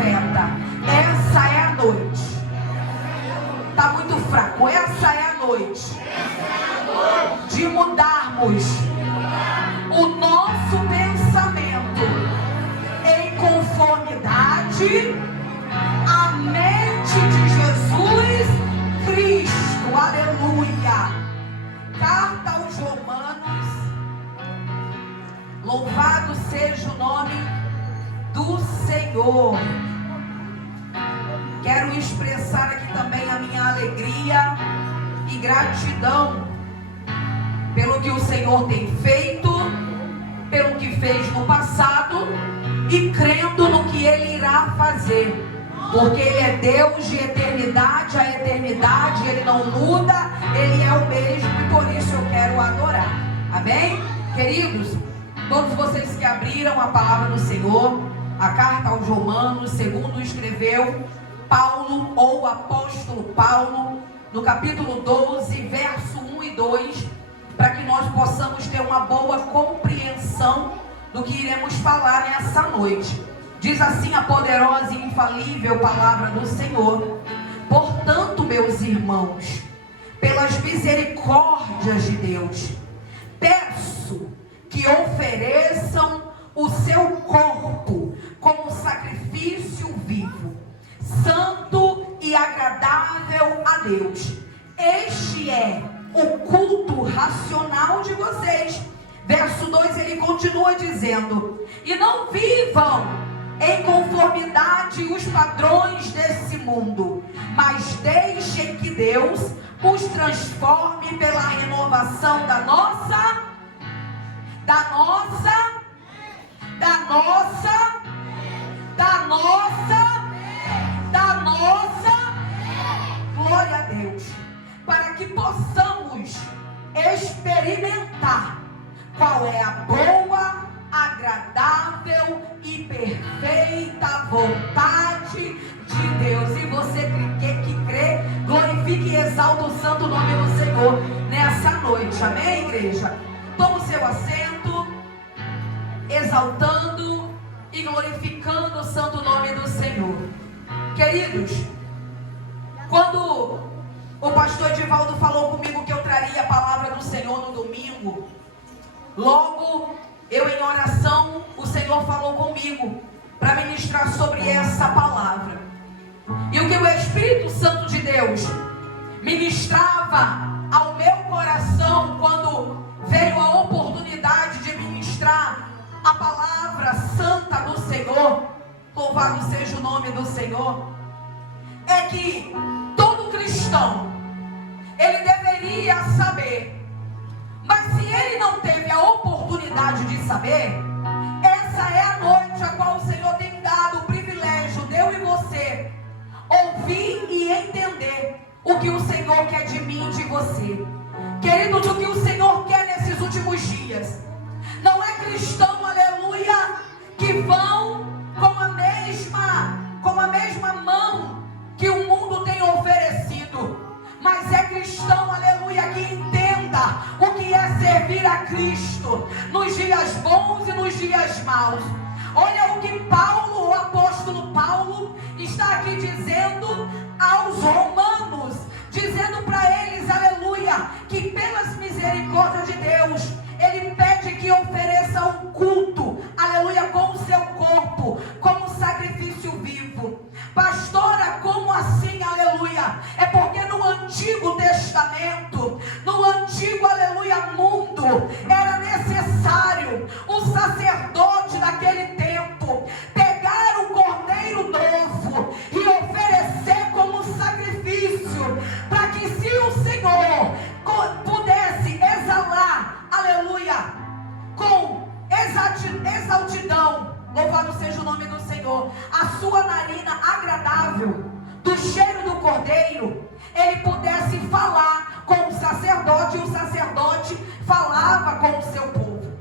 profeta. Essa é a noite. Está muito fraco. Essa é a noite de mudarmos o nosso pensamento em conformidade à mente de Jesus Cristo. Aleluia. Carta aos Romanos. Louvado seja o nome do Senhor. Quero expressar aqui também a minha alegria e gratidão pelo que o Senhor tem feito, pelo que fez no passado e crendo no que Ele irá fazer, porque Ele é Deus de eternidade a eternidade, Ele não muda, Ele é o mesmo, e por isso eu quero adorar. Amém? Queridos, todos vocês que abriram a palavra do Senhor, a carta aos Romanos, segundo escreveu Paulo, ou apóstolo Paulo, no capítulo 12, verso 1 e 2, para que nós possamos ter uma boa compreensão do que iremos falar nessa noite. Diz assim a poderosa e infalível palavra do Senhor: portanto, meus irmãos, pelas misericórdias de Deus, peço que ofereçam o seu corpo como sacrifício vivo, santo e agradável a Deus. Este é o culto racional de vocês. Verso 2, ele continua dizendo: e não vivam em conformidade os padrões desse mundo, mas deixem que Deus os transforme pela renovação da nossa glória a Deus, para que possamos experimentar qual é a boa, agradável e perfeita vontade de Deus. E você que crê, glorifique e exalta o santo nome do Senhor nessa noite. Amém, igreja? Toma o seu assento, exaltando e glorificando o santo nome do Senhor. Queridos, quando o pastor Edivaldo falou comigo que eu traria a palavra do Senhor no domingo, logo eu em oração, o Senhor falou comigo para ministrar sobre essa palavra. E o que o Espírito Santo de Deus ministrava ao meu coração quando veio a oportunidade de ministrar a palavra santa do Senhor, louvado seja o nome do Senhor, é que todo cristão, ele deveria saber, mas se ele não teve a oportunidade de saber, essa é a noite a qual o Senhor tem dado o privilégio, eu e você, ouvir e entender o que o Senhor quer de mim e de você. Queridos, o que o Senhor quer nesses últimos dias não é cristão, aleluia, que vão com a mesma mão que o mundo tem oferecido, mas é cristão, aleluia, que entenda o que é servir a Cristo nos dias bons e nos dias maus. Olha o que Paulo, o apóstolo Paulo, está aqui dizendo aos romanos, dizendo para eles, aleluia, que pelas misericórdias de Deus, ele pede que ofereça um culto, aleluia, com o seu corpo, como sacrifício vivo. Pastora, como assim, aleluia? É porque no Antigo Testamento, no antigo, aleluia, mundo, era necessário o sacerdote daquele tempo pegar o cordeiro novo e oferecer como sacrifício, para que se o Senhor pudesse exalar, aleluia, com exaltidão, louvado seja o nome do Senhor, a sua narina agradável do cheiro do cordeiro, ele pudesse falar com o sacerdote, e o sacerdote falava com o seu povo.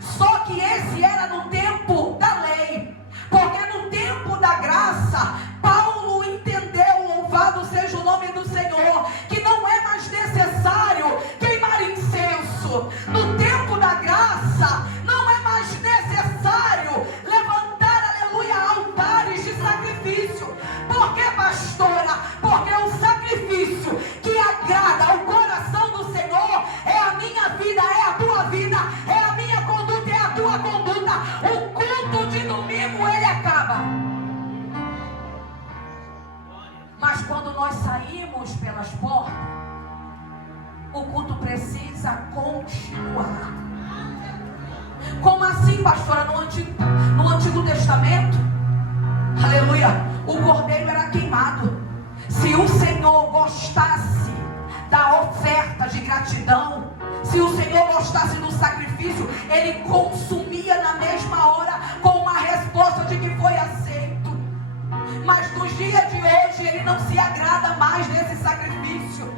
Só que esse era no tempo da lei, porque no tempo da graça, Paulo entendeu, louvado seja o nome do Senhor, que não é mais necessário queimar incenso. No tempo da graça, não é mais necessário levantar, aleluia, altares de sacrifício. nós saímos pelas portas, o culto precisa continuar. Como assim, pastora? No Antigo Testamento, aleluia, o cordeiro era queimado. Se o Senhor gostasse da oferta de gratidão, se o Senhor gostasse do sacrifício, Ele consumia na mesma hora, com uma resposta de que foi aceito. Mas nos dias de hoje Ele não se agrada mais desse sacrifício.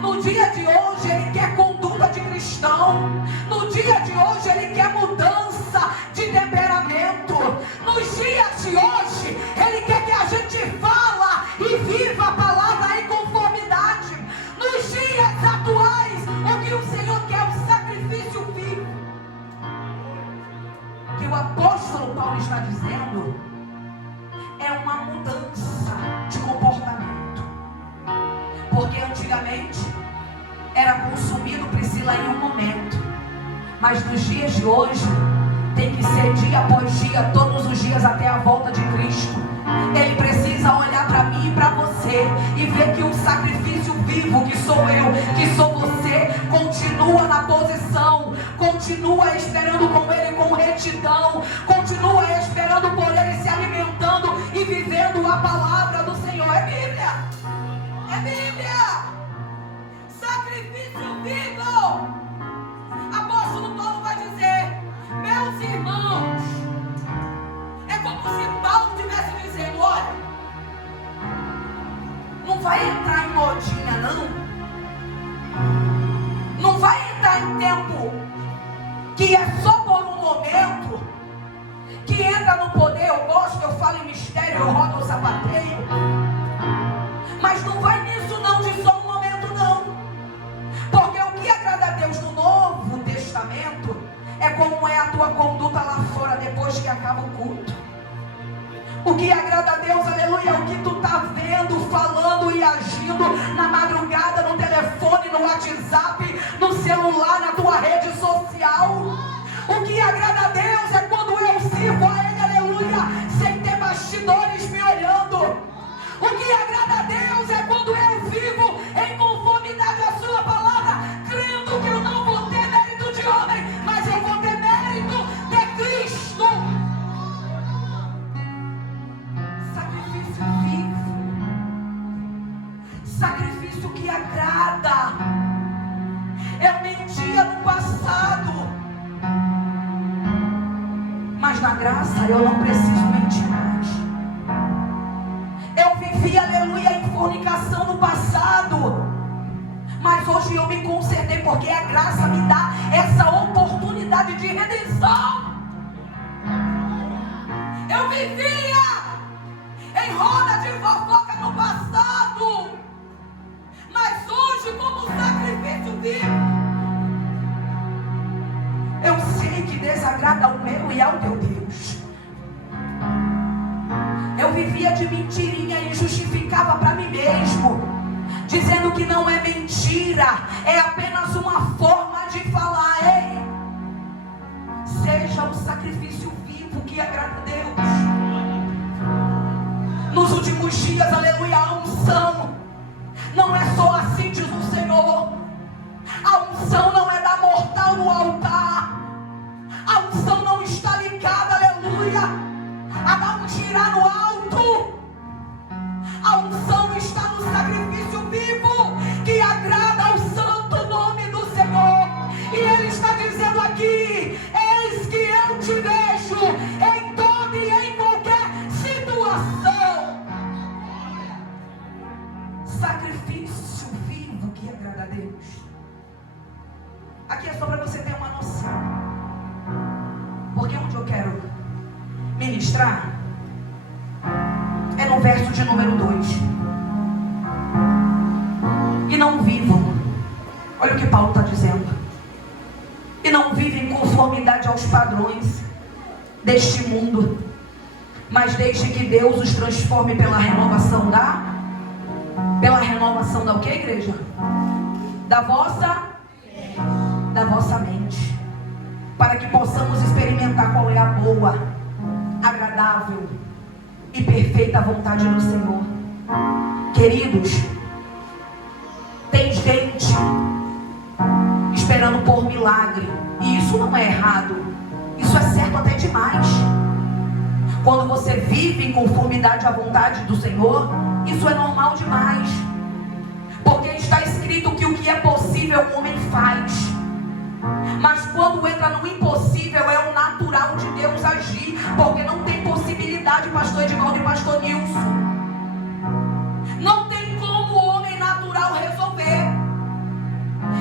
No dia de hoje Ele quer conduta de cristão. No dia de hoje Ele quer mudança de temperamento. Nos dias de hoje Ele quer que a gente fala e viva a palavra em conformidade. Nos dias atuais, o que o Senhor quer é um sacrifício vivo. O que o apóstolo Paulo está dizendo é uma mudança de comportamento. Porque antigamente era consumido, Priscila, em um momento. Mas nos dias de hoje tem que ser dia após dia, todos os dias até a volta de Cristo. Ele precisa olhar para mim e para você e ver que um sacrifício vivo, que sou eu, que sou você, continua na posição, continua esperando com Ele com retidão, continua esperando por Ele, se alimentando e vivendo a palavra do Senhor. É Bíblia, é Bíblia. Sacrifício vivo. Apóstolo Paulo vai dizer: meus irmãos, é como se Paulo estivesse dizendo: olha, não vai entrar em modinha não. Não vai entrar em tempo que é só por um momento, que entra no poder, eu gosto, eu falo em mistério, eu rodo, eu sapateio. Mas não vai nisso não, de só um momento não. Porque o que agrada a Deus no Novo Testamento é como é a tua conduta lá fora depois que acaba o culto. O que agrada a Deus, aleluia, é o que tu está vendo, falando e agindo na madrugada, no telefone, no WhatsApp, no celular, na tua rede social. O que agrada a Deus é quando eu sirvo a Ele, aleluia, sem ter bastidores me olhando. O que agrada a Deus é quando eu vivo em conformidade à sua palavra, crendo que eu não vou ter mérito de homem, mas eu vou ter mérito de Cristo. Sacrifício vivo, sacrifício que agrada. Eu mentia no passado, mas na graça eu não preciso mentir mais. Eu vivi, aleluia, em fornicação no passado, mas hoje eu me consertei, porque a graça me dá essa oportunidade de redenção. Eu vivia em roda de fofoca no passado, mas hoje, como sacrifício vivo, eu sei que desagrada ao meu e ao teu Deus. Eu vivia de mentirinha e justificava para mim mesmo, dizendo que não é mentira, é apenas uma forma de falar. Ei, seja um sacrifício vivo que agrada a Deus. Nos últimos dias, aleluia, a unção não é só assim, diz o Senhor. A unção não é dar mortal no altar. A unção não está ligada, aleluia, a dar um tirar no alto. A unção está no sacrifício vivo que agrada ao santo nome do Senhor. E Ele está dizendo aqui: eis que eu te deixo em toda e em qualquer situação. Sacrifício vivo que agrada a Deus. Aqui é só para você ter uma noção. Porque onde eu quero ministrar é no verso de número 2. E não vivam, olha o que Paulo está dizendo, e não vivem em conformidade aos padrões deste mundo, mas deixe que Deus os transforme pela renovação da o que, igreja? Da vossa mente, para que possamos experimentar qual é a boa, agradável e perfeita vontade do Senhor. Queridos, tem gente esperando por milagre, e isso não é errado, isso é certo até demais. Quando você vive em conformidade à vontade do Senhor, isso é normal demais, porque está escrito que o que é possível o homem faz. Mas quando entra no impossível, é o natural de Deus agir, porque não tem possibilidade, pastor Edivaldo e pastor Nilson. Não tem como o homem natural resolver.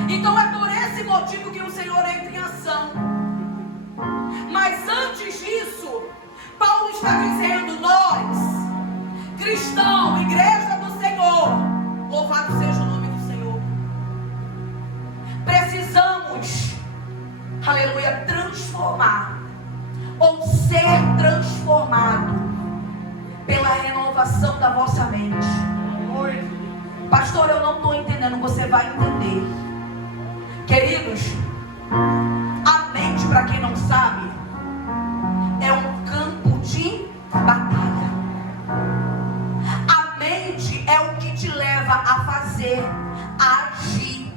Então é por esse motivo que o Senhor entra em ação. Mas antes disso, Paulo está dizendo: nós, cristão, igreja do Senhor, louvado seja o nome do Senhor, precisamos, aleluia, transformar ou ser transformado pela renovação da vossa mente. Pastor, eu não estou entendendo. Você vai entender. Queridos, a mente, para quem não sabe, é um campo de batalha. A mente é o que te leva a fazer, a agir,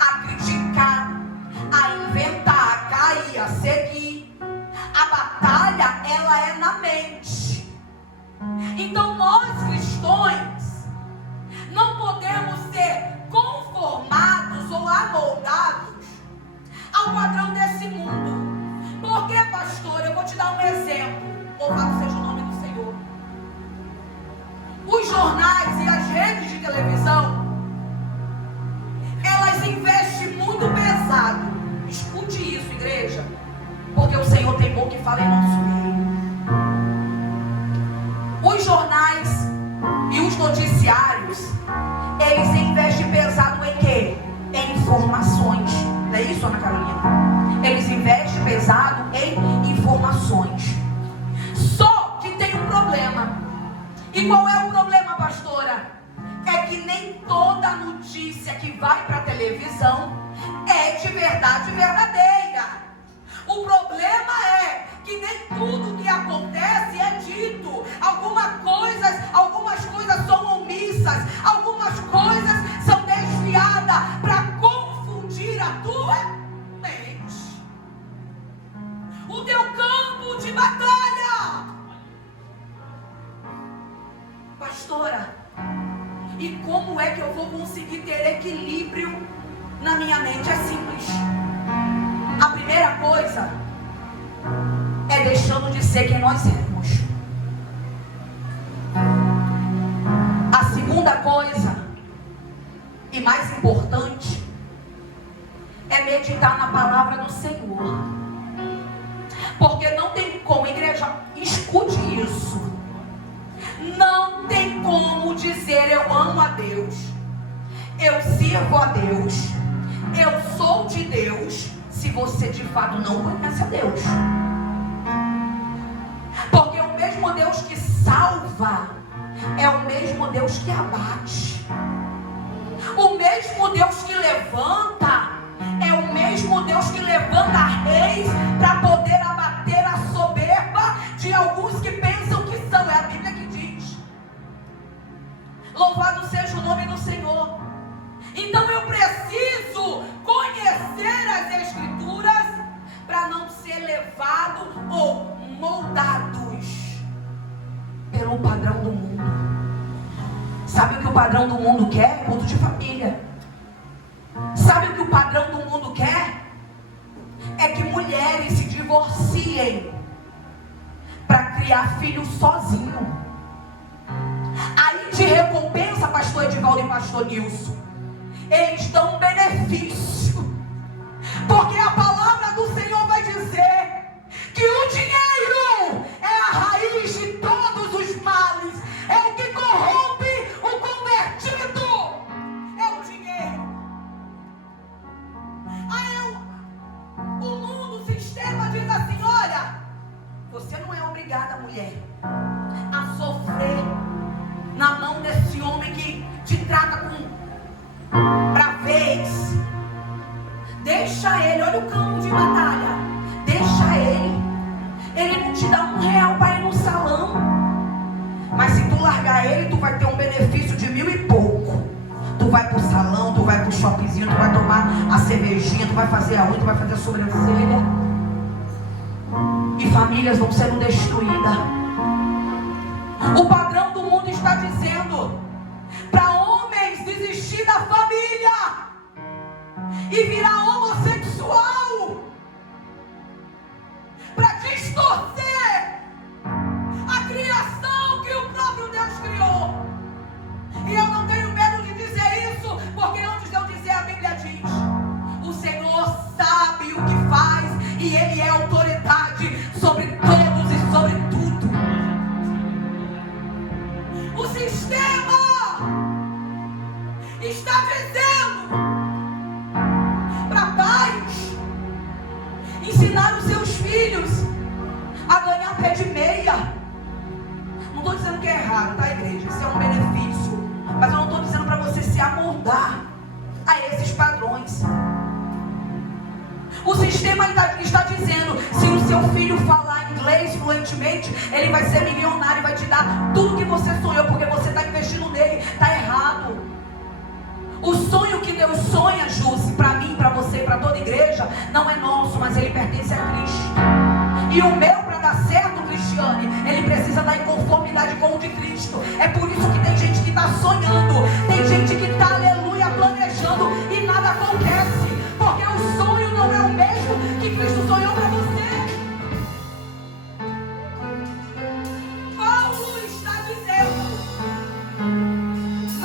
a criticar, a inventar, a cair, a seguir. A batalha, ela é na mente. Então nós, cristãos, não podemos ser conformados ou amoldados ao padrão desse mundo. Por que, pastor? Eu vou te dar um exemplo. Louvado seja o nome do Senhor. Os jornais e as redes de televisão, elas investem muito pesado. Escute isso, igreja, porque o Senhor tem boca que fala em nosso meio. Os jornais e os noticiários, eles investem pesado em quê? Em informações. Não é isso, Ana Carolina? Eles investem pesado em informações. Só que tem um problema. E qual é o problema, pastora? É que nem toda notícia que vai para a televisão é de verdade verdadeira. O problema é que nem tudo que acontece é dito. Algumas coisas são omissas, algumas coisas são desviadas para confundir a tua mente, o teu campo de batalha. Pastora, e como é que eu vou conseguir ter equilíbrio na minha mente? É simples. A primeira coisa é deixando de ser quem nós éramos. A segunda coisa, e mais importante, é meditar na palavra do Senhor. Porque não tem como, igreja, escute isso. Não tem como dizer eu amo a Deus, eu sirvo a Deus, eu sou de Deus, se você de fato não conhece a Deus. Porque o mesmo Deus que salva é o mesmo Deus que abate. O mesmo Deus que levanta é o mesmo Deus que levanta reis para poder abater a soberba de alguns que pensam que são. É a Bíblia que diz. Louvado seja o nome do Senhor. Então eu preciso conhecer as Escrituras para não ser levado ou moldados pelo padrão do mundo. Sabe o que o padrão do mundo quer? Culto de família. Sabe o que o padrão do mundo quer? É que mulheres se divorciem para criar filhos sozinho. Aí de recompensa, pastor Edivaldo e pastor Nilson, eles dão um benefício, porque a palavra do Senhor vai dizer que o dinheiro é a raiz de todos os males, é o que corrompe o convertido, é o dinheiro. Aí o mundo, o sistema diz assim: olha, você não é obrigada, mulher, a sofrer na mão desse homem que te trata com bravez. Deixa ele, olha o campo de batalha. Deixa ele. Ele não te dá R$1 para ir no salão, mas se tu largar ele, tu vai ter Tu vai pro salão, tu vai pro shoppingzinho, tu vai tomar a cervejinha, tu vai fazer a unha, tu vai fazer a sobrancelha. E famílias vão sendo destruídas. O padrão do mundo está dizendo para homens desistir da família e virar homossexual, para distorcer a criação que o próprio Deus criou. E eu não tenho medo de dizer isso, porque antes de eu dizer, a Bíblia diz: o Senhor sabe o que faz e Ele é autoridade sobre todos e sobre tudo. O sistema está dizendo para pais ensinar os seus filhos a ganhar pé de meia. Não estou dizendo que é errado, tá, igreja? Isso é um benefício. Mas eu não estou dizendo para você se amoldar a esses padrões. O sistema está dizendo: se o seu filho falar inglês fluentemente, ele vai ser milionário, vai te dar tudo que você sonhou, porque você está investindo nele. Está errado. O sonho que Deus sonha, Jússi, para mim, para você, para toda igreja, não é nosso, mas ele pertence a Cristo. E o meu, para dar certo, Cristiane, ele precisa estar em conformidade com o de Cristo. É por isso que tem gente que está sonhando, tem gente que está, aleluia, planejando e nada acontece, porque o sonho não é o mesmo que Cristo sonhou para você. Paulo está dizendo: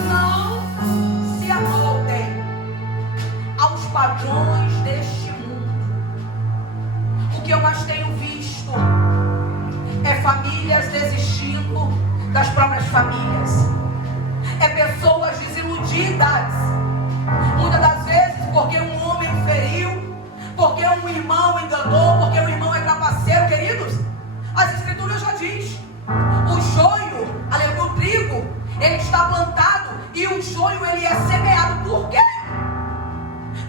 não se amoldem aos padrões deste mundo. O que eu mais tenho visto é famílias desistindo das próprias famílias. É pessoas desiludidas, muitas das vezes porque um homem feriu, porque um irmão enganou, porque o irmão é trapaceiro. Queridos, as escrituras já diz: o joio, aleluia, o trigo, ele está plantado e o joio, ele é semeado. Por quê?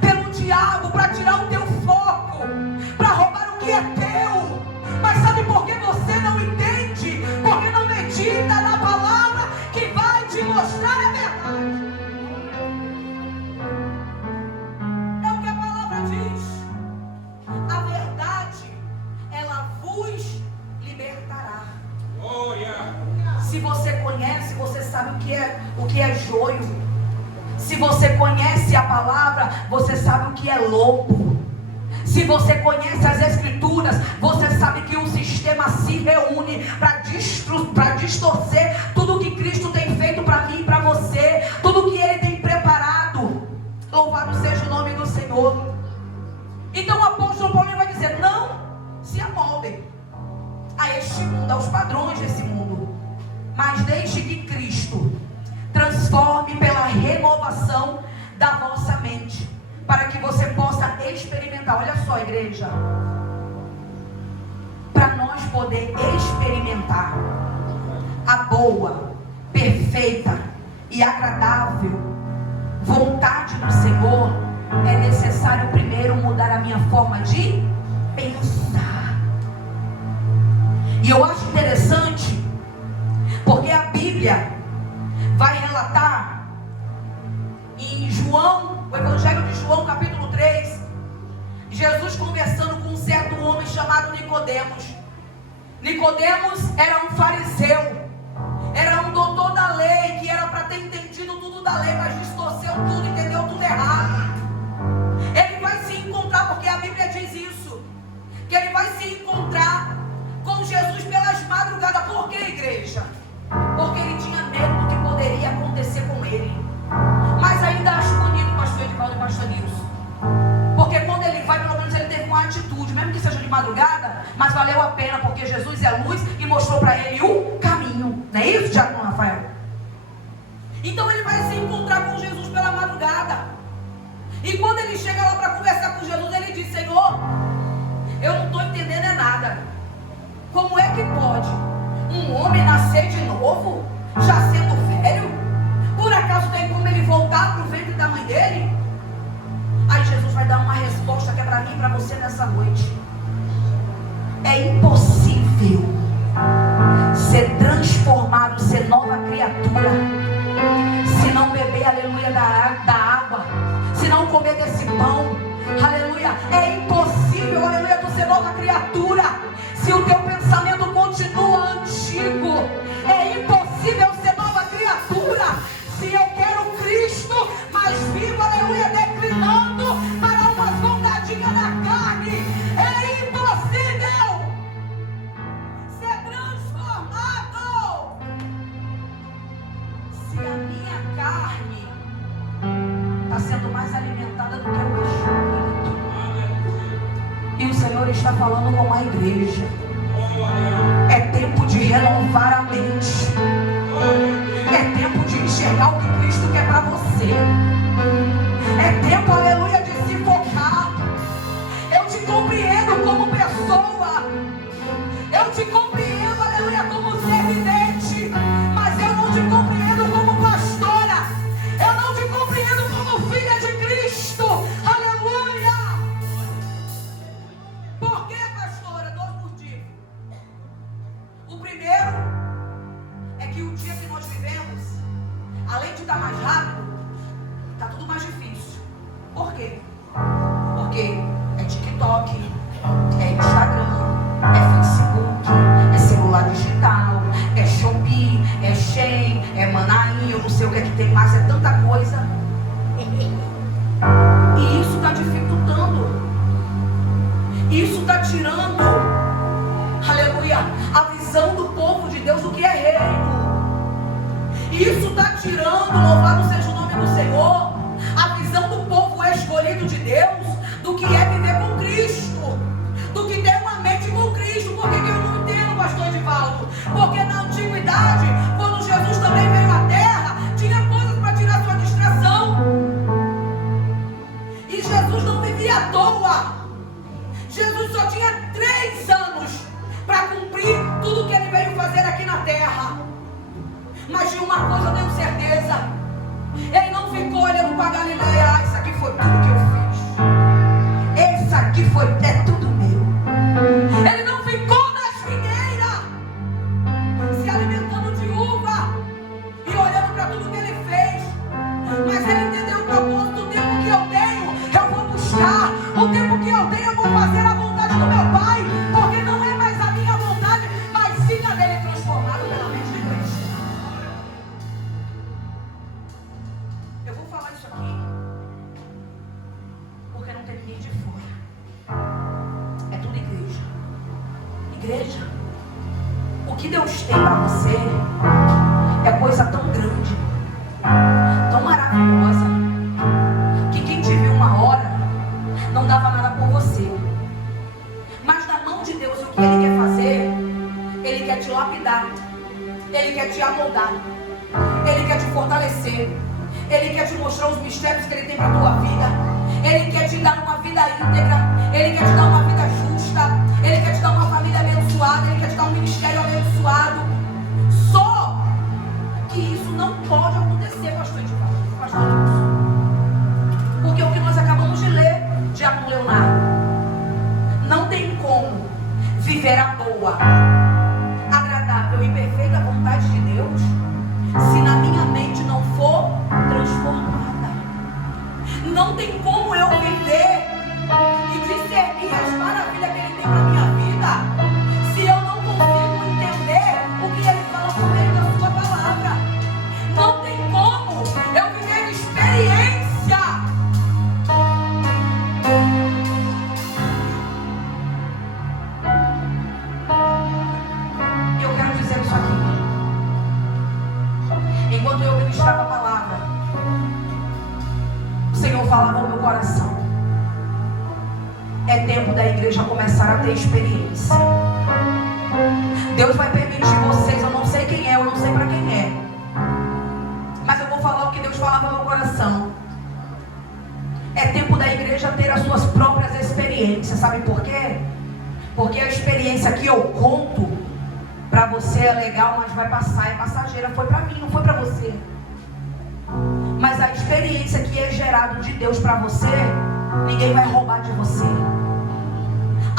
Pelo diabo, para tirar o teu foco, para roubar o que é teu. Mas sabe por que você não entende? Porque não medita na palavra que vai te mostrar a verdade. É o que a palavra diz. A verdade, ela vos libertará. Se você conhece, você sabe o que é joio. Se você conhece a palavra, você sabe o que é lobo. Se você conhece as escrituras, você sabe que o sistema se reúne para distorcer tudo que Cristo tem feito para mim e para você, tudo que Ele tem preparado. Louvado seja o nome do Senhor. Então o apóstolo Paulo vai dizer: não se amoldem a este mundo, aos padrões desse mundo, mas deixe que Cristo transforme pela renovação da vossa mente, para que você possa experimentar. Olha só, igreja, para nós poder experimentar a boa, perfeita e agradável vontade do Senhor, é necessário primeiro mudar a minha forma de pensar. E eu acho interessante, porque a Bíblia vai relatar em João, o Evangelho de João, capítulo 3, Jesus conversando com um certo homem chamado Nicodemos. Nicodemos era um fariseu, era um doutor da lei, que era para ter entendido tudo da lei, mas distorceu tudo, entendeu tudo errado. Ele vai se encontrar, porque a Bíblia diz isso, que ele vai se encontrar com Jesus pelas madrugadas. Por que, igreja? Porque ele tinha medo do que poderia acontecer com ele. Mas ainda acho bonito, pastor Edivaldo e pastor Nilson, porque quando ele vai, pelo menos ele teve uma atitude, mesmo que seja de madrugada, mas valeu a pena, porque Jesus é luz e mostrou para ele o caminho. Não é isso, Diácono Rafael? Então ele vai se encontrar com Jesus pela madrugada. E quando ele chega lá para conversar com Jesus, ele diz: Senhor, eu não estou entendendo nada. Como é que pode um homem nascer de novo, já sendo velho? Por acaso tem como ele voltar para o ventre da mãe dele? Aí Jesus vai dar uma resposta que é para mim e para você nessa noite. É impossível ser transformado, ser nova criatura, se não beber, aleluia, da água aleluia. É impossível, aleluia, tu ser nova criatura se o teu pensamento continua antigo. É impossível ser nova criatura se eu quero Cristo, mas vivo, aleluia, declinando para umas vontadinhas na carne. É impossível ser transformado se a minha carne está sendo mais alimentada do que o Espírito. E o Senhor está falando com a igreja. É tempo de renovar a mente. É tempo de enxergar o que Cristo quer para você. É tempo, aleluia, de se focar. Eu te compreendo como pessoa. Eu te compreendo, aleluia, como servidente. Mas eu não te compreendo como pastora. Eu não te compreendo como filha de Cristo. Aleluia. Por que, pastora? 2 motivos. O primeiro é que o dia que nós vivemos, além de estar mais rápido, está tudo mais difícil. Por quê? Porque é TikTok, é Instagram, é Facebook, é celular digital, é Shopee, é Shein, é Manaim, eu não sei o que é que tem mais, é tanta coisa. E isso está dificultando. Isso está tirando, aleluia, a visão do povo de Deus do que é reino. Isso está tirando, louvado seja o nome do Senhor, a visão do povo escolhido de Deus do que é viver com Cristo, do que ter uma mente com Cristo. Por que eu não entendo, pastor Edivaldo? Porque na antiguidade, quando Jesus também veio à terra, tinha coisas para tirar sua distração. E Jesus não vivia à toa. Jesus só tinha 3 anos para cumprir tudo que ele veio fazer aqui na terra. Mas de uma coisa eu tenho certeza: ele não ficou olhando para Galileia. Isso aqui foi tudo que eu fiz. Isso aqui é tudo meu. Ele não ficou nas figueiras se alimentando de uva e olhando para tudo que ele fez. Mas ele entendeu o propósito. O tempo que eu tenho, eu vou buscar. O tempo que eu tenho, eu vou fazer a vontade do meu Pai. Porque não é mais a minha vontade, mas sim a dele, transformado pela mente de Cristo. Eu vou falar isso aqui porque não tem ninguém de fora. É tudo igreja. Igreja, o que Deus tem para você é coisa tão grande, tão maravilhosa, que quem te viu uma hora não dava nada por você. Mas na mão de Deus, o que Ele quer fazer? Ele quer te lapidar. Ele quer te amoldar. Ele quer te fortalecer. Ele quer te mostrar os mistérios que Ele tem para a tua vida. Ele quer te dar uma vida íntegra. Ele quer te dar uma vida justa. Ele quer te dar uma família abençoada. Ele quer te dar um ministério abençoado. Só que isso não pode acontecer, pastor Edivaldo, pastor Deus. Porque o que nós acabamos de ler, Diácono Leonardo, não tem como viver a boa, agradável e perfeita vontade de Deus se na minha mente não for transformada. Não tem como eu viver e discernir as maravilhas que Ele tem para a minha vida se eu não consigo entender o que Ele fala por meio da sua palavra. Não tem como eu viver experiência. Eu quero dizer isso aqui. Enquanto eu ministrava a palavra, o Senhor falava ao meu coração: é tempo da igreja começar a ter experiência. Deus vai permitir vocês, eu não sei quem é, eu não sei para quem é, mas eu vou falar o que Deus falava no meu coração. É tempo da igreja ter as suas próprias experiências. Sabe por quê? Porque a experiência que eu conto para você é legal, mas vai passar, é passageira. Foi para mim, não foi para você. Mas a experiência que é gerada de Deus para você, ninguém vai roubar de você.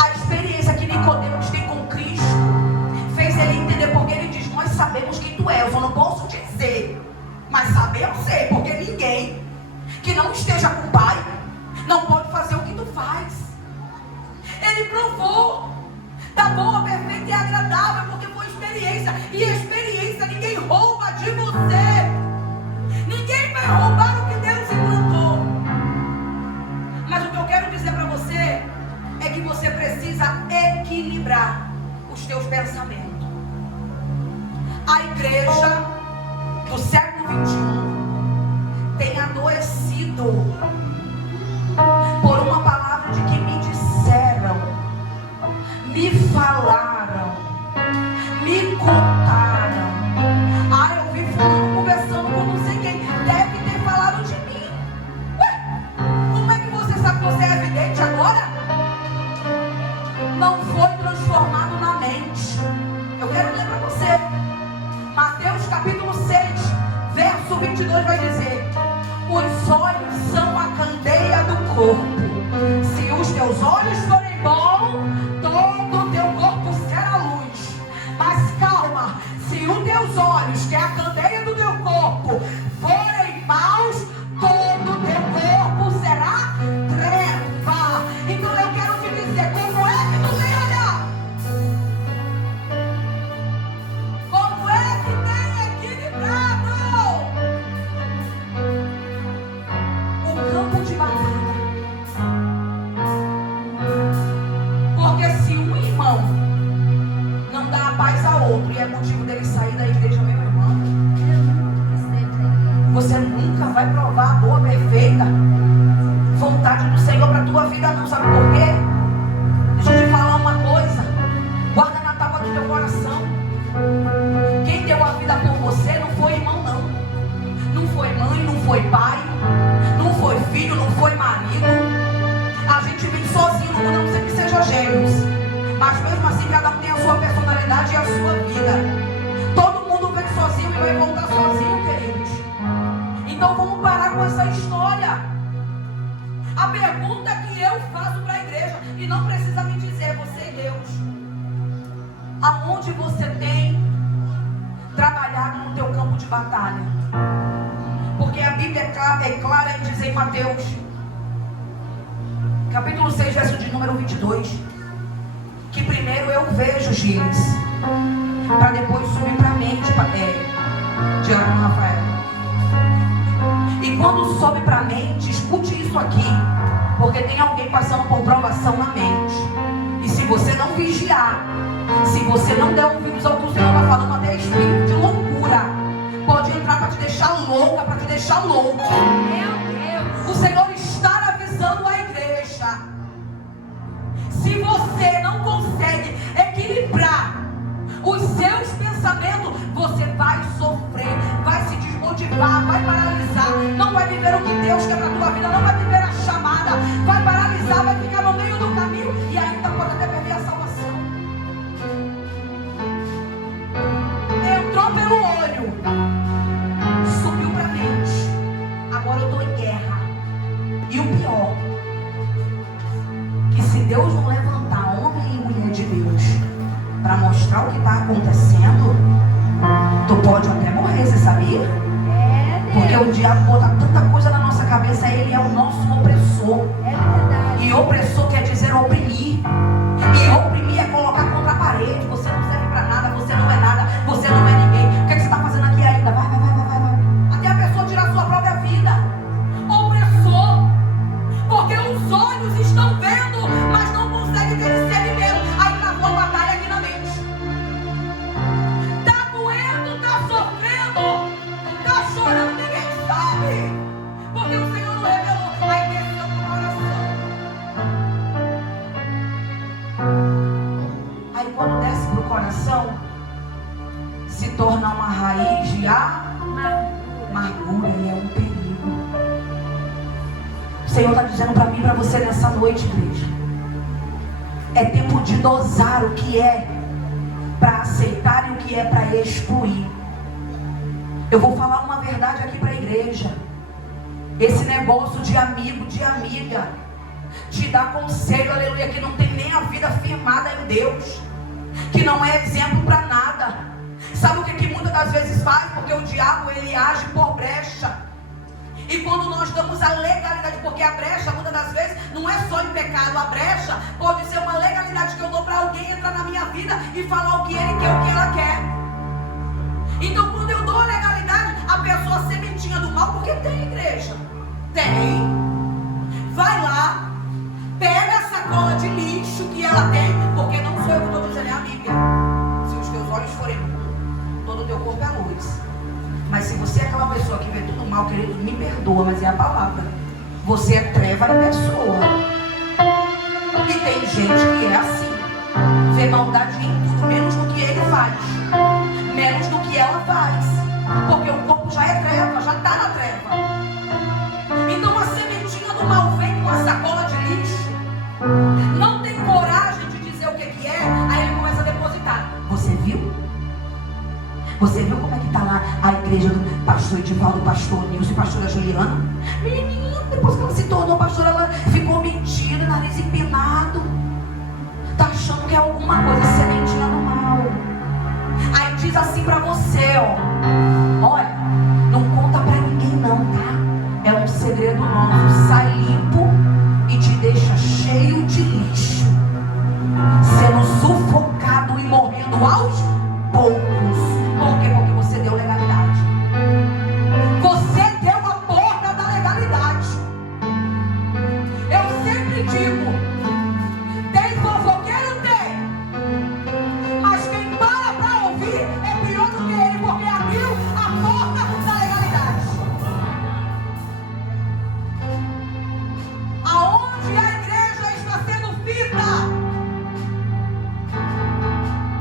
A experiência que Nicodemos tem com Cristo fez ele entender, porque ele diz: nós sabemos quem tu és. Eu só não posso dizer, mas saber eu sei, porque ninguém que não esteja com o Pai não pode fazer o que tu faz. do século 21 tem adoecido por uma palavra de que me disseram, me falaram, me contaram. Ah, eu vi fulano conversando com não sei quem, deve ter falado de mim. Ué, como é que você sabe que você é evidente agora? Não foi transformado na mente. Eu quero ler para você. Mateus capítulo 6, verso 22 vai dizer: os olhos são a candeia do corpo. Se os teus olhos forem bons, todo o teu corpo será luz. Mas calma, se os teus olhos, que é a candeia do teu corpo, forem maus, todo o teu corpo será treva. Então eu quero te dizer, como é que tu vem olhar? Como é que tem equilibrado o campo de batalha? Porque se um irmão não dá a paz a outro e é motivo dele sair da igreja, meu irmão, você nunca vai provar a boa, perfeita vontade do Senhor para a tua vida, não. Sabe por quê? Deixa eu te falar uma coisa. Guarda na tábua do teu coração. Quem deu a vida por você não foi irmão, não. Não foi mãe, não foi pai, não foi filho, não foi marido. A gente vem sozinho no mundo, a não ser que seja gêmeos. Mas mesmo assim, cada um tem a sua personalidade e a sua vida. Todo mundo vem sozinho e vai voltar sozinho, queridos. Então vamos parar com essa história. A pergunta que eu faço para a igreja, e não precisa me dizer, você e Deus, aonde você tem trabalhado no teu campo de batalha? Porque a Bíblia é clara em dizer em Mateus capítulo 6, verso de número 22, que primeiro eu vejo os giles, para depois subir para a mente, de Ana Rafael. E quando sobe para a mente, escute isso aqui, porque tem alguém passando por provação na mente. E se você não vigiar, se você não der ouvidos ao que o Senhor está falando, até espírito de loucura pode entrar para te deixar louca, para te deixar louco. Meu Deus! O Senhor está avisando a igreja. Se você não consegue equilibrar os seus pensamentos, você vai sofrer, vai se desmotivar, vai paralisar, não vai viver o que Deus quer para a tua vida, não vai viver a chamada, vai paralisar, vai ficar no meio do caminho e ainda pode até perder a salvação. Entrou pelo olho, subiu para a mente, agora eu estou em guerra. E o pior, que se Deus não levantar homem e mulher de Deus para mostrar o que está acontecendo, tu pode até morrer, você sabia? Porque o diabo bota tanta coisa na nossa cabeça, ele é o nosso opressor. E opressor quer dizer oprimir. E oprimir é colocar contra a parede. Você não serve para nada, você não é nada, você não é ninguém. O que, é que você está fazendo aqui ainda? Vai. Até a pessoa tirar a sua própria vida. Opressor. Porque os olhos estão vendo, mas não conseguem ter discernimento. Aí travou a batalha aqui na mente. Tá doendo, tá sofrendo, tá chorando, ninguém sabe. Porque o Senhor não revelou. Aí desceu pro coração. Aí quando desce pro coração, se torna uma raiz de amargura e é um perigo. O Senhor está dizendo para mim e para você nessa noite, igreja. É tempo de dosar o que é para aceitar e o que é para excluir. Eu vou falar uma verdade aqui para a igreja. Esse negócio de amigo, de amiga, te dá conselho, aleluia, que não tem nem a vida firmada em Deus, que não é exemplo para nada. Sabe o que muitas das vezes faz? Porque o diabo, ele age por brecha. E quando nós damos a legalidade, porque a brecha muitas das vezes não é só em pecado, a brecha pode ser uma legalidade que eu dou para alguém entrar na minha vida e falar o que ele quer, o que ela quer. Então quando eu dou a legalidade, a pessoa sementinha do mal, porque tem igreja, tem, vai lá, pega a sacola de lixo que ela tem, porque não sou eu que estou dizendo, é a Bíblia. Se os teus olhos forem bons, todo o teu corpo é luz. Mas se você é aquela pessoa que vê tudo mal, querido, me perdoa, mas é a palavra. Você é treva em pessoa. E tem gente que é assim. Vê maldade em tudo, menos no que ele faz. Menos no que ela faz. Porque o corpo já é treva, já está na treva. Então a sementinha do mal vem com uma sacola de lixo. Não tem coragem de dizer o que é. Aí ele começa a depositar. Você viu? Você viu como é que está lá a igreja do pastor Edivaldo, pastor Nilson e pastora Juliana? Menino, depois que ela se tornou pastora, ela ficou metida, nariz empinado. Tá achando que é alguma coisa, sementinha do mal. Aí diz assim pra você, ó. Olha, não conta pra ninguém não, tá? É um segredo nosso. Sai limpo e te deixa cheio de lixo. Sendo sufocado e morrendo aos poucos. Por quê? Porque você deu legalidade. Você deu a porta da legalidade. Eu sempre digo, tem fofoqueiro? Tem. Mas quem para pra ouvir é pior do que ele, porque abriu a porta da legalidade. Aonde a igreja está sendo fita,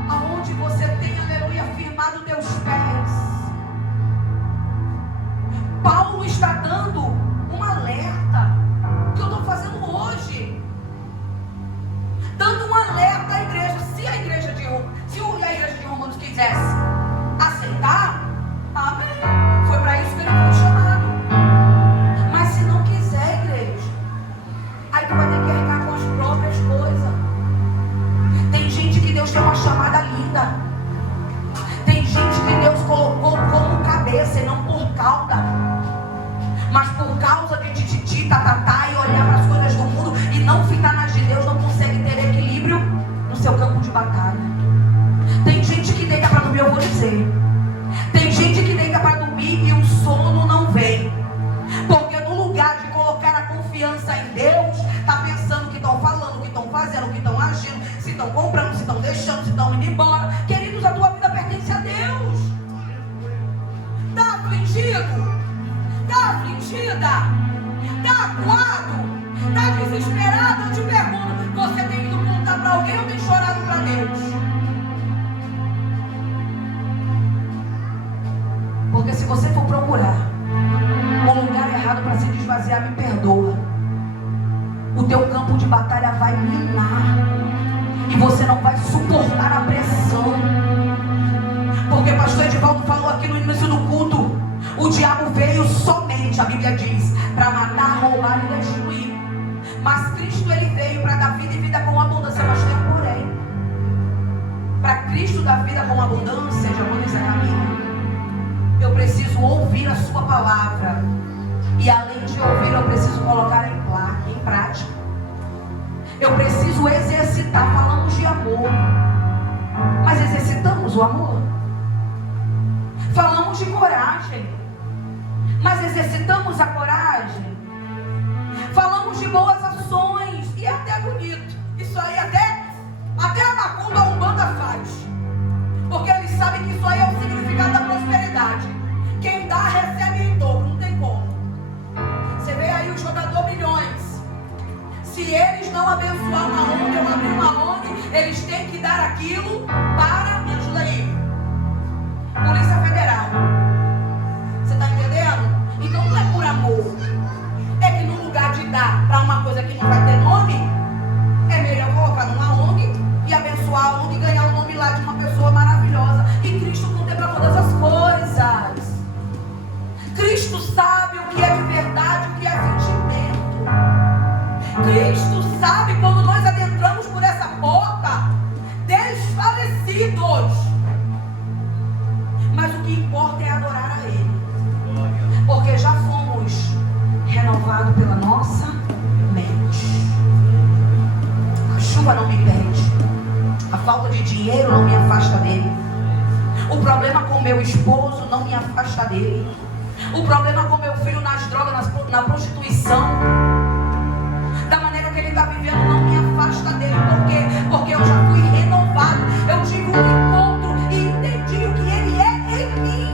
aonde você tem, aleluia, firmado teus pés. Paulo está dando um alerta que eu estou fazendo hoje, dando um alerta à igreja. Se a igreja de Romanos quisesse aceitar, amém, foi para isso que ele foi chamado. Mas se não quiser, igreja, aí tu vai ter que arcar com as próprias coisas. Tem gente que Deus tem uma chamada linda. Tem gente que Deus colocou como cabeça e não por cauda. Mas por causa de tititi, tatatá e olhar para as coisas do mundo e não ficar nas de Deus, não consegue ter equilíbrio no seu campo de batalha. Tem gente que deita para dormir, eu vou dizer. Tem gente que deita para dormir e o sono não vem. Porque no lugar de colocar a confiança em Deus, está pensando que estão falando, que estão fazendo, que estão agindo, se estão comprando, se estão deixando, se estão indo embora. Queridos, a tua vida pertence a Deus. Está afligido? Está afligida? Está acuado? Está desesperado? Eu te pergunto, você tem ido contar para alguém ou tem chorado para Deus? Porque se você for procurar um lugar errado para se desvaziar, me perdoa, o teu campo de batalha vai minar e você não vai suportar a pressão. Porque o pastor Edivaldo falou aqui no início do culto, o diabo veio somente, a Bíblia diz, para matar, roubar e destruir. Mas Cristo, ele veio para dar vida e vida com abundância. Mas tem um porém. Para Cristo dar vida com abundância, Jamonisa Camila, eu preciso ouvir a sua palavra. E além de ouvir, eu preciso colocar em prática. Eu preciso exercitar. Falamos de amor, mas exercitamos o amor. Falamos de coragem, mas exercitamos a coragem. Falamos de boas ações, e é até bonito. Isso aí até a macumba, a umbanda faz. Porque eles sabem que isso aí é o significado da prosperidade. Quem dá, recebe em dobro, não tem como. Você vê aí o jogador milhões. Se eles não abençoar uma ONG ou abrir uma ONG, eles têm que dar aquilo para, me ajuda aí, Polícia Federal. Você está entendendo? Então não é por amor. É que no lugar de dar para uma coisa que não vai ter nome, é melhor colocar numa ONG e abençoar a ONG e ganhar o nome lá de uma pessoa maravilhosa. E Cristo contempla todas as coisas. Cristo sabe o que é de verdade, o que é sentimento. Cristo sabe quando nós adentramos por essa porta, desfalecidos. Mas o que importa é adorar a Ele. Porque já fomos renovados pela nossa mente. A chuva não me impede. A falta de dinheiro não me afasta dele. O problema com meu esposo não me afasta dele. O problema com meu filho nas drogas, na prostituição, da maneira que ele está vivendo, não me afasta dele. Por quê? Porque eu já fui renovado. Eu tive um encontro e entendi o que ele é em mim.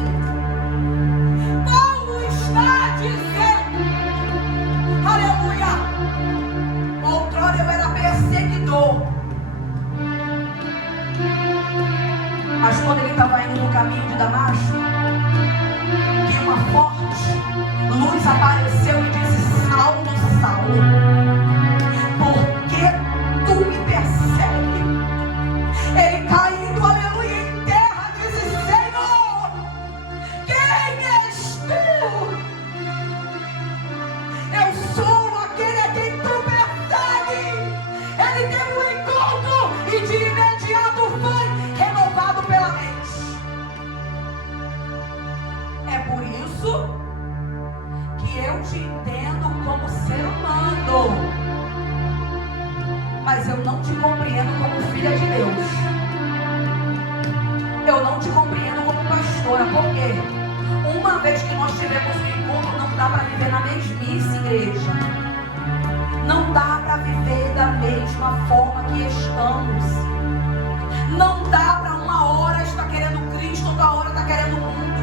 Eu te entendo como ser humano, mas eu não te compreendo como filha de Deus. Eu não te compreendo como pastora. Por quê? Uma vez que nós tivemos um encontro, não dá para viver na mesmice, igreja. Não dá para viver da mesma forma que estamos. Não dá para uma hora estar querendo Cristo, outra hora está querendo o mundo.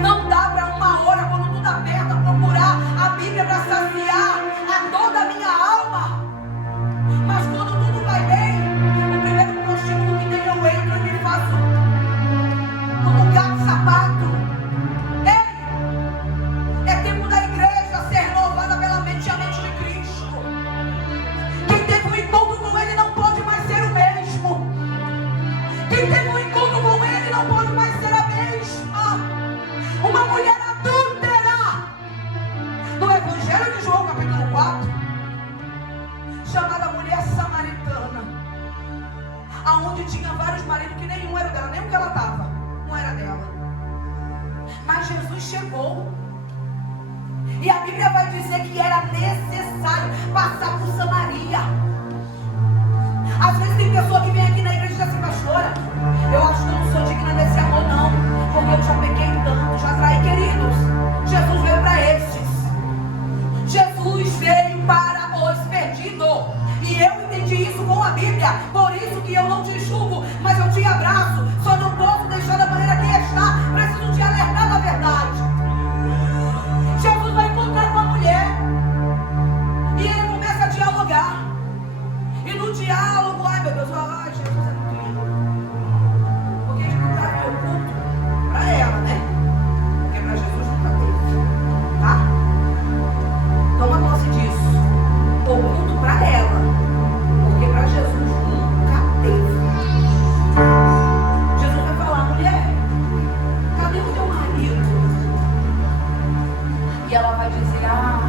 Não dá para uma hora, quando tudo aperta, procurar a Bíblia para saciar a dor da minha alma. Mas quando tudo vai bem, o primeiro prostíbulo que tem eu entro e me faço como um gato sapato. Ei! É tempo da igreja ser renovada pela mente e a mente de Cristo. Quem teve um encontro com Ele não pode mais ser o mesmo. Quem teve um encontro com Ele não pode mais ser a mesma. Uma mulher adúltera, no Evangelho de João, capítulo 4, chamada mulher samaritana, aonde tinha vários maridos que nenhum era dela, nem o que ela estava, não era dela. Mas Jesus chegou, e a Bíblia vai dizer que era necessário passar por Samaria. Às vezes tem pessoa que vem aqui na igreja e diz assim: pastora, eu acho que eu não sou digna desse amor não, porque eu já peguei tanto, já traí. Queridos, Jesus veio para esses. Jesus veio para os perdidos. E eu entendi isso com a Bíblia. Por isso que eu não te julgo, mas eu te abraço. Só não posso deixar da maneira que está. Preciso te alertar da verdade. Jesus vai encontrar uma mulher, e ele começa a dialogar. E no diálogo, ai meu Deus, ai Jesus é muito lindo. Porque eles não estavam o culto para ela, né? Porque para Jesus nunca teve, tá? Toma posse disso. O culto para ela, porque para Jesus nunca teve. Jesus vai falar: mulher, cadê o teu marido? E ela vai dizer: ah,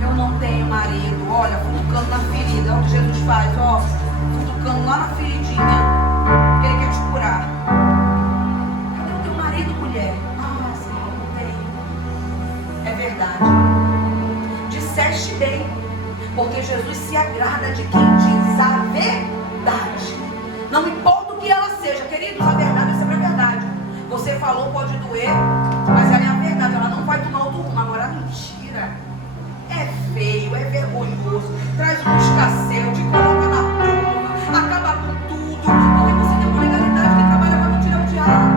eu não tenho marido. Olha, futucando na ferida. Olha o que Jesus faz, ó, futucando lá na feridinha, porque ele quer te curar. Cadê o teu marido, mulher? Ah, Senhor, não tenho. É verdade. Disseste bem, porque Jesus se agrada de quem diz a verdade. Não importa o que ela seja, queridos, a verdade é sempre a verdade. Você falou, pode doer, mas ela é a verdade. Ela não vai tomar outro rumo. Agora, mentira é feio, é vergonhoso, traz um escassel, te coloca na prova, acaba com tudo, porque você tem uma legalidade. Quem trabalha com a mentira é o diabo.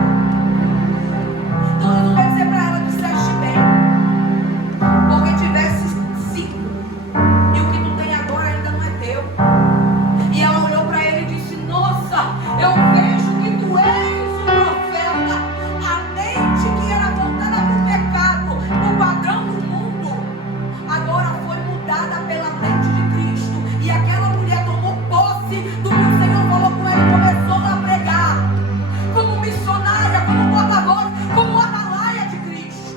Então Jesus vai dizer para ela: disseste bem, porque tivesse 5 e o que tu tem agora ainda não é teu. E ela olhou para ele e disse: nossa, eu vejo que tu és um profeta. A mente que era voltada para o pecado, para o padrão do mundo, agora foi mudada pela mente de Cristo. E aquela mulher tomou posse do que o Senhor falou com ela e começou a pregar como missionária, como porta-voz, como atalaia de Cristo.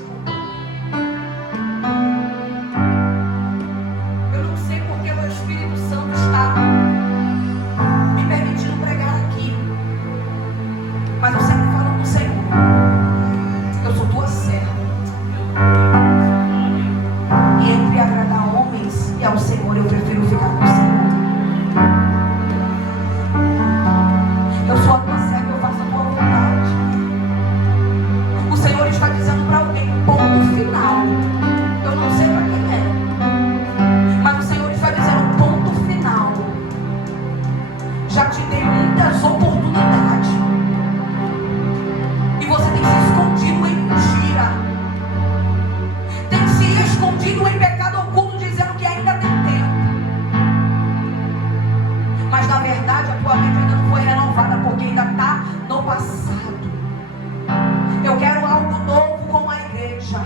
Eu não sei porque o Espírito Santo está me permitindo pregar aqui, mas eu sempre falo com o Senhor: eu sou tua serva, e entre agradar homens e ao Senhor, eu prefiro ficar com o Senhor. Eu sou a tua serva, eu faço a tua vontade. O Senhor está dizendo para alguém, ponto final. Eu não sei para quem é, mas o Senhor está dizendo, ponto final. Já te dei muitas oportunidades, e você tem se escondido em mentira, tem se escondido em pecado oculto, dizendo que ainda tem tempo. Mas na verdade a tua mente ainda não foi renovada, porque ainda está no passado. Eu quero algo novo com a igreja.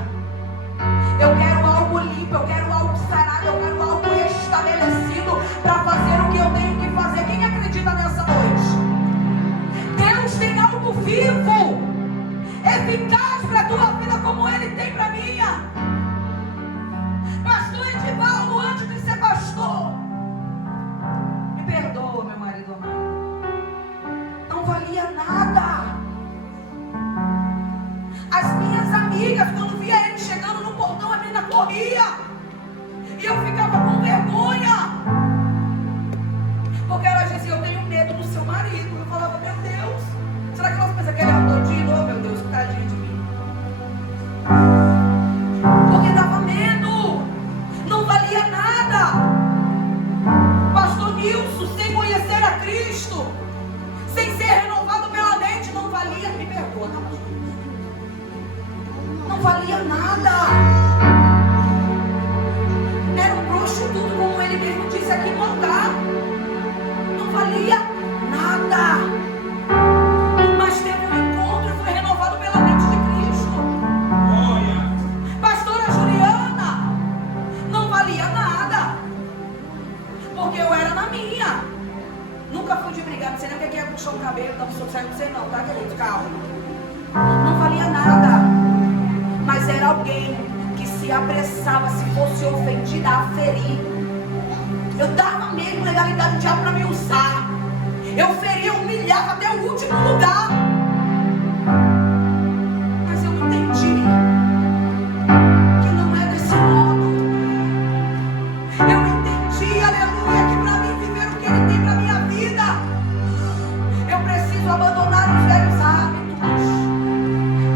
Eu quero algo limpo, eu quero algo sarado, eu quero algo estabelecido para fazer o que eu tenho que fazer. Quem acredita nessa noite? Deus tem algo vivo, eficaz para a tua vida, como Ele tem para a minha. Pastor Edivaldo, antes de ser pastor, me perdoa, meu marido amado, não valia nada. As minhas amigas, quando via ele chegando no portão morria. E eu ficava com vergonha. Porque ela dizia, eu tenho medo do seu marido. Eu falava, meu Deus, será que elas pensam que ele é um doidinho? Oh, meu Deus, tadinho de mim. Porque dava medo. Não valia nada. Pastor Nilson, sem conhecer a Cristo, sem ser renovado pela mente, não valia, me perdoa, não valia nada. Era um prostituto, como ele mesmo disse aqui no altar. Não valia nada. Mas teve um encontro e foi renovado pela mente de Cristo. Pastora Juliana, não valia nada. Porque eu era na minha. Nunca fui de brigar, não sei nem o que é puxar o cabelo, não sei não, tá, querido? Calma. Não valia nada. Mas era alguém que se apressava, se fosse ofendida, a ferir. Eu dava mesmo legalidade do diabo para me usar. Eu feria, humilhava até o último lugar. Mas eu entendi que não é desse modo. Eu entendi, aleluia, que para mim viver o que Ele tem para minha vida, eu preciso abandonar os velhos hábitos,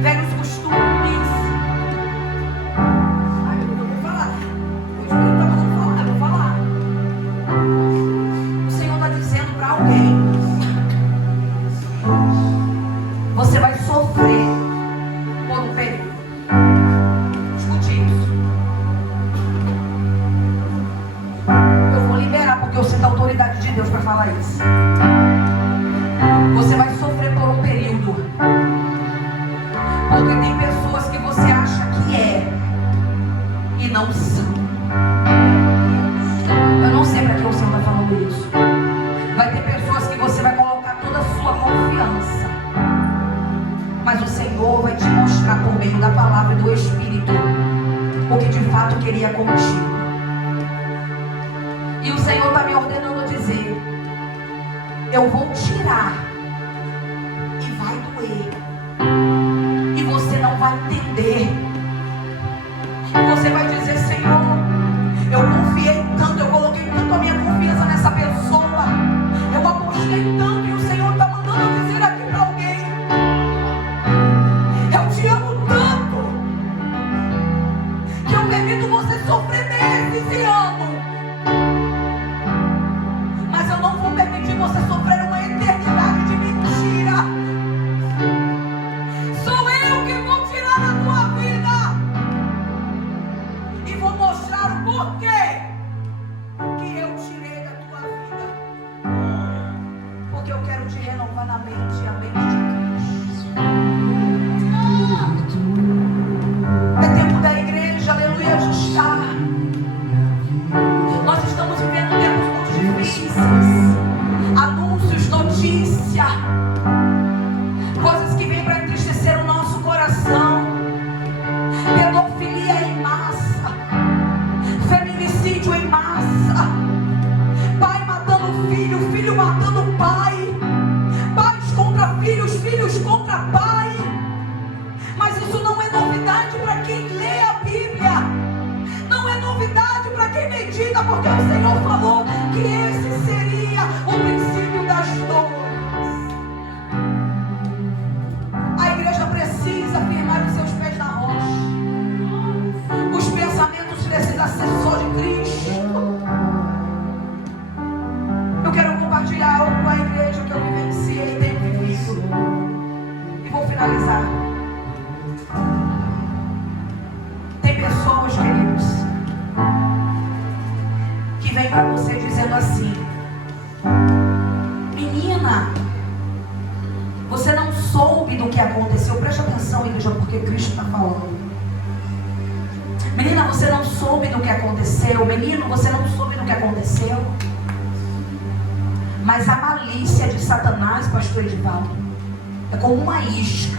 velhos costumes. Ai, eu vou falar. O Espírito está mandando falar, eu vou falar. O Senhor está dizendo para alguém: você vai sofrer por um período. Escute isso. Eu vou liberar porque eu sinto a autoridade de Deus para falar isso. Você vai sofrer por um período. Porque tem pessoas que você acha que é e não são. Eu não sei para que o Senhor está falando isso. Vai ter pessoas que você vai colocar toda a sua confiança. Mas o Senhor vai te mostrar por meio da palavra e do Espírito o que de fato queria contigo. E o Senhor está me ordenando dizer: eu vou tirar e vai doer. E você não vai entender. E você vai dizer: Senhor, eu confiei tanto, eu coloquei tanto a minha confiança nessa pessoa, eu apostei tanto, e o Senhor está mandando dizer aqui para alguém: eu te amo tanto que eu permito você sofrer meses e anos, mas eu não vou permitir você sofrer uma eternidade de mentira. Sou eu que vou tirar da tua vida e vou mostrar o porquê que eu tirei da tua vida. Porque eu quero te renovar na mente e a mente de Cristo. É tempo da igreja, aleluia, ajustar. Nós estamos vivendo tempos muito difíceis. Anúncios, notícia, coisas que vêm para entristecer o nosso coração. Pedofilia em massa, feminicídio em massa, pai matando filho, filho matando pai, pais contra filhos, filhos contra pai. Mas isso não é novidade para quem lê a Bíblia, não é novidade para quem medita, porque o Senhor falou que esse seria o princípio das dores. A igreja precisa firmar os seus pés na rocha. Os pensamentos precisam ser só de Cristo. Eu quero compartilhar algo com a igreja que eu vivenciei e tenho vivido. E vou finalizar. Tem pessoas, queridos, que vêm para você dizendo assim: menina, você não soube do que aconteceu. Preste atenção, igreja, porque Cristo está falando. Menina, você não soube do que aconteceu. Menino, você não soube do que aconteceu. Mas a malícia de Satanás, pastor Edivaldo, é como uma isca.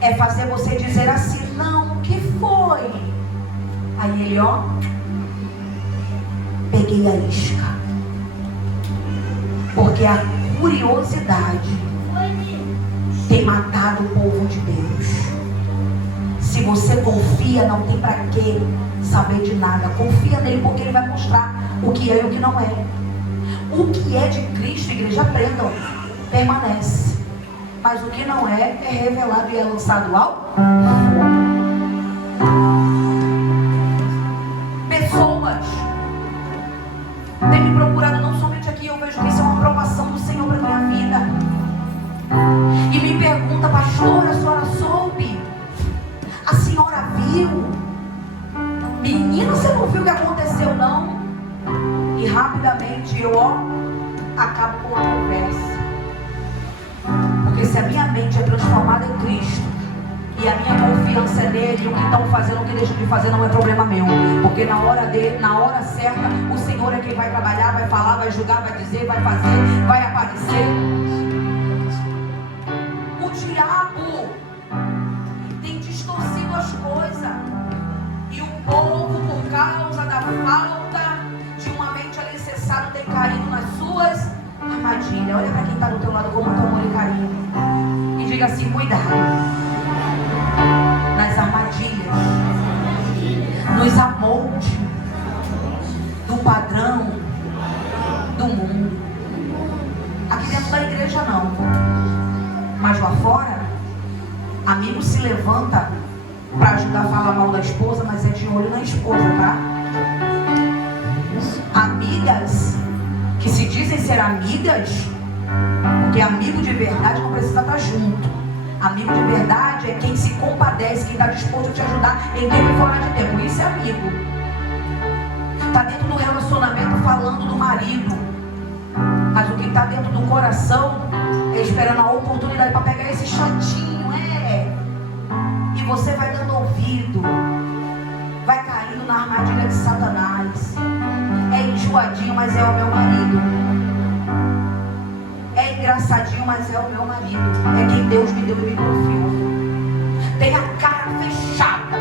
É fazer você dizer assim: não, o que foi? Aí ele, ó, peguei a isca. Porque a curiosidade tem matado o povo de Deus. Se você você confia, não tem para que saber de nada. Confia nele, porque ele vai mostrar o que é e o que não é. O que é de Cristo, igreja, aprendam, permanece. Mas o que não é revelado e é lançado ao fogo. Pessoas têm me procurado, não somente aqui, eu vejo que isso é uma aprovação do Senhor para minha vida. E me pergunta: pastora, a senhora soube? A senhora viu? Menina, você não viu o que aconteceu, não? E rapidamente eu, acabo com a conversa. Porque se a minha mente é transformada em Cristo e a minha confiança é nele, o que estão fazendo, o que deixam de fazer não é problema meu. Porque na hora certa, o Senhor é quem vai trabalhar, vai falar, vai julgar, vai dizer, vai fazer, vai aparecer. O diabo tem distorcido as coisas. E o povo, por causa da falta de uma mente alicerçada, tem caído nas suas armadilhas. Olha para quem está do teu lado com muito amor e carinho e diga assim: cuidado nas armadilhas, nos amoldes do padrão do mundo. Aqui dentro da igreja não, mas lá fora, amigo se levanta para ajudar a falar mal da esposa, mas é de olho na esposa, tá? Amigas que se dizem ser amigas, porque amigo de verdade não precisa estar junto. Amigo de verdade é quem se compadece, quem está disposto a te ajudar em tempo e fora de tempo. Isso é amigo. Está dentro do relacionamento falando do marido, mas o que está dentro do coração é esperando a oportunidade para pegar esse chatinho, e você vai dando ouvido, vai caindo na armadilha de Satanás. É enjoadinho, mas é o meu marido. É engraçadinho, mas é o meu marido. É quem Deus me deu e me confiou. Tem a cara fechada,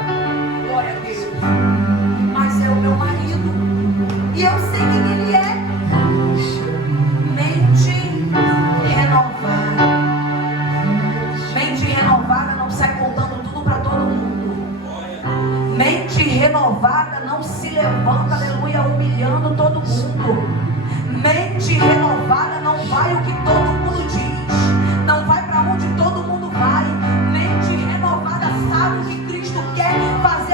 glória a Deus, mas é o meu marido. E eu sei quem ele é. Mente renovada. Mente renovada não sai contando tudo para todo mundo. Mente renovada não se levanta, aleluia, humilhando todo mundo. Mente renovada não vai o que todo mundo diz, não vai para onde todo mundo vai. Mente renovada sabe o que Cristo quer fazer